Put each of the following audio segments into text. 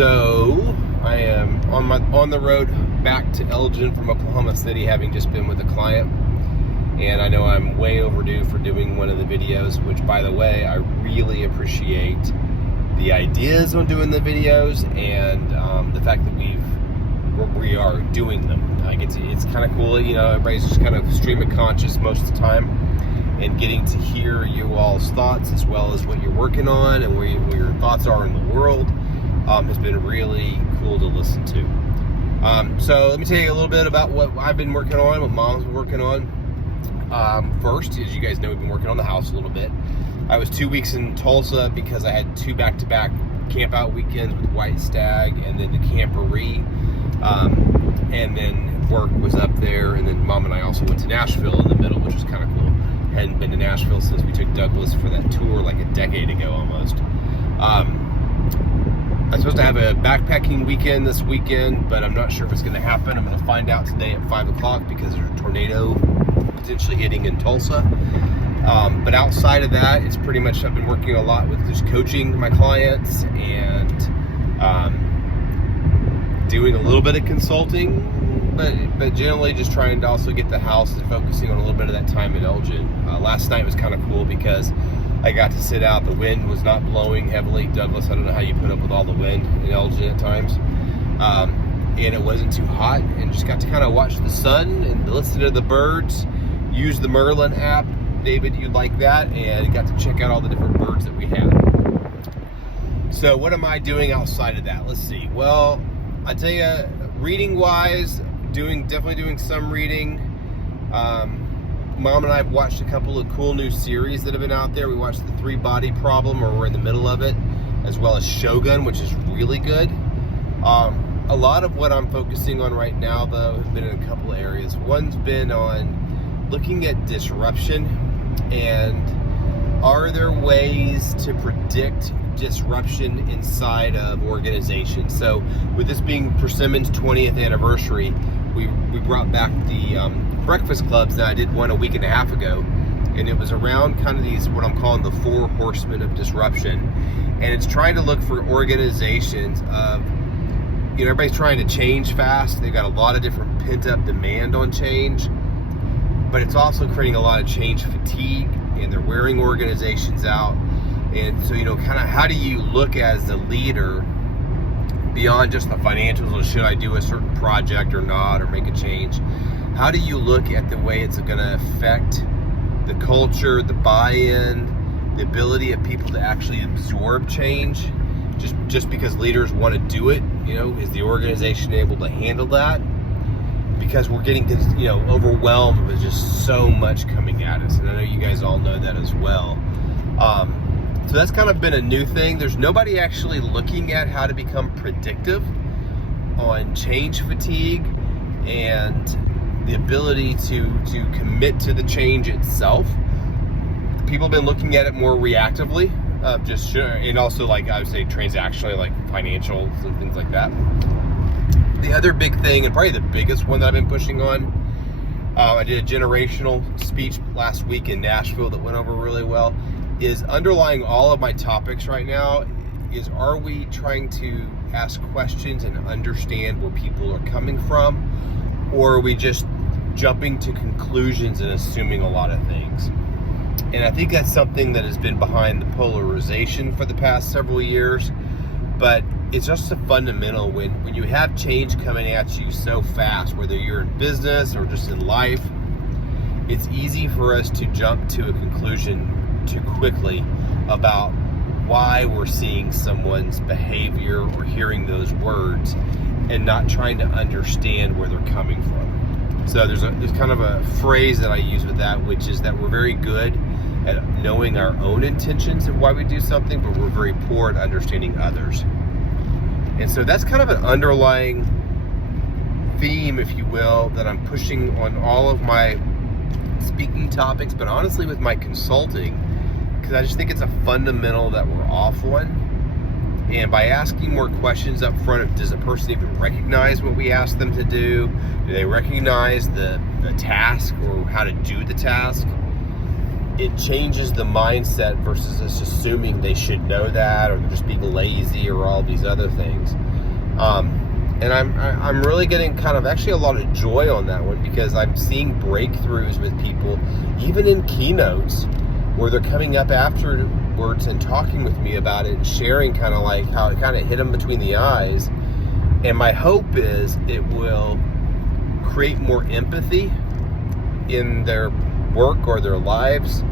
So I am on the road back to Elgin from Oklahoma City, having just been with a client, and I know I'm way overdue for doing one of the videos, which, by the way, I really appreciate the ideas on doing the videos and the fact that we are doing them. Like it's kind of cool, you know. Everybody's just kind of stream of conscious most of the time, and getting to hear you all's thoughts as well as what you're working on and where your thoughts are in the world has been really cool to listen to. So let me tell you a little bit about what I've been working on, what Mom's been working on. First, as you guys know, we've been working on the house a little bit. I was 2 weeks in Tulsa because I had 2 back-to-back camp out weekends with White Stag and then the Camperee. And then work was up there, and then Mom and I also went to Nashville in the middle, which was kind of cool. Hadn't been to Nashville since we took Douglas for that tour like a decade ago almost. I'm supposed to have a backpacking weekend this weekend, but I'm not sure if it's going to happen. I'm going to find out today at 5 o'clock because there's a tornado potentially hitting in Tulsa. But outside of that, it's pretty much, I've been working a lot with just coaching my clients and doing a little bit of consulting, but generally just trying to also get the house and focusing on a little bit of that time in Elgin. Last night was kind of cool because I got to sit out. The wind was not blowing heavily. Douglas, I don't know how you put up with all the wind in Elgin at times. And it wasn't too hot, and just got to kind of watch the sun and listen to the birds, use the Merlin app. David, you'd like that, and got to check out all the different birds that we had. So what am I doing outside of that? Let's see. Well, I tell you, reading wise, definitely doing some reading. Mom and I have watched a couple of cool new series that have been out there. We watched The 3-Body Problem, or we're in the middle of it, as well as Shogun, which is really good. A lot of what I'm focusing on right now, though, have been in a couple of areas. One's been on looking at disruption, and are there ways to predict disruption inside of organizations? So with this being Persimmon's 20th anniversary, we brought back the breakfast clubs that I did one a week and a half ago, and it was around kind of these, what I'm calling the 4 horsemen of disruption. And it's trying to look for organizations of, you know, everybody's trying to change fast. They've got a lot of different pent-up demand on change, but it's also creating a lot of change fatigue, and they're wearing organizations out. And so, you know, kind of how do you look as the leader beyond just the financials, or should I do a certain project or not, or make a change? How do you look at the way it's going to affect the culture, the buy-in, the ability of people to actually absorb change? Just because leaders want to do it, you know, is the organization able to handle that? Because we're getting, you know, overwhelmed with just so much coming at us, and I know you guys all know that as well. So that's kind of been a new thing. There's nobody actually looking at how to become predictive on change fatigue and the ability to commit to the change itself. People have been looking at it more reactively, and also, like I would say, transactionally, like financials and things like that. The other big thing, and probably the biggest one that I've been pushing on, I did a generational speech last week in Nashville that went over really well, is underlying all of my topics right now is, are we trying to ask questions and understand where people are coming from, or are we just jumping to conclusions and assuming a lot of things? And I think that's something that has been behind the polarization for the past several years, but it's just a fundamental when you have change coming at you so fast, whether you're in business or just in life, it's easy for us to jump to a conclusion too quickly about why we're seeing someone's behavior or hearing those words, and not trying to understand where they're coming from. So there's kind of a phrase that I use with that, which is that we're very good at knowing our own intentions of why we do something, but we're very poor at understanding others. And so that's kind of an underlying theme, if you will, that I'm pushing on all of my speaking topics, but honestly with my consulting, because I just think it's a fundamental that we're off on. And by asking more questions up front, does a person even recognize what we ask them to do? Do they recognize the task or how to do the task? it changes the mindset versus us assuming they should know that, or they're just being lazy, or all these other things. And I'm really getting kind of actually a lot of joy on that one, because I'm seeing breakthroughs with people, even in keynotes, where they're coming up afterwards and talking with me about it and sharing kind of like how it kind of hit them between the eyes. And my hope is it will create more empathy in their work or their lives,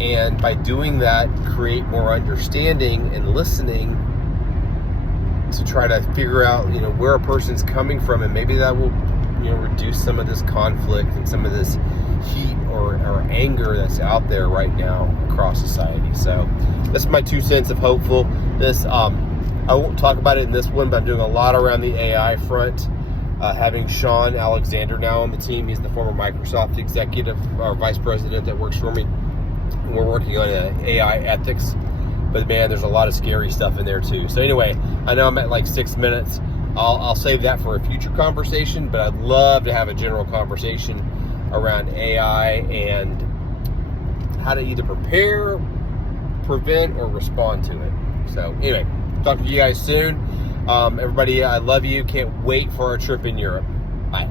and by doing that, create more understanding and listening to try to figure out, where a person's coming from, and maybe that will, reduce some of this conflict and some of this heat or anger that's out there right now across society. So that's my 2 cents of hopefulness. I won't talk about it in this one, but I'm doing a lot around the AI front. Having Sean Alexander now on the team. He's the former Microsoft executive or vice president that works for me. And we're working on AI ethics. But man, there's a lot of scary stuff in there too. So anyway, I know I'm at like 6 minutes. I'll save that for a future conversation, but I'd love to have a general conversation around AI and how to either prepare, prevent, or respond to it. So anyway, talk to you guys soon. Everybody, I love you. Can't wait for our trip in Europe. Bye.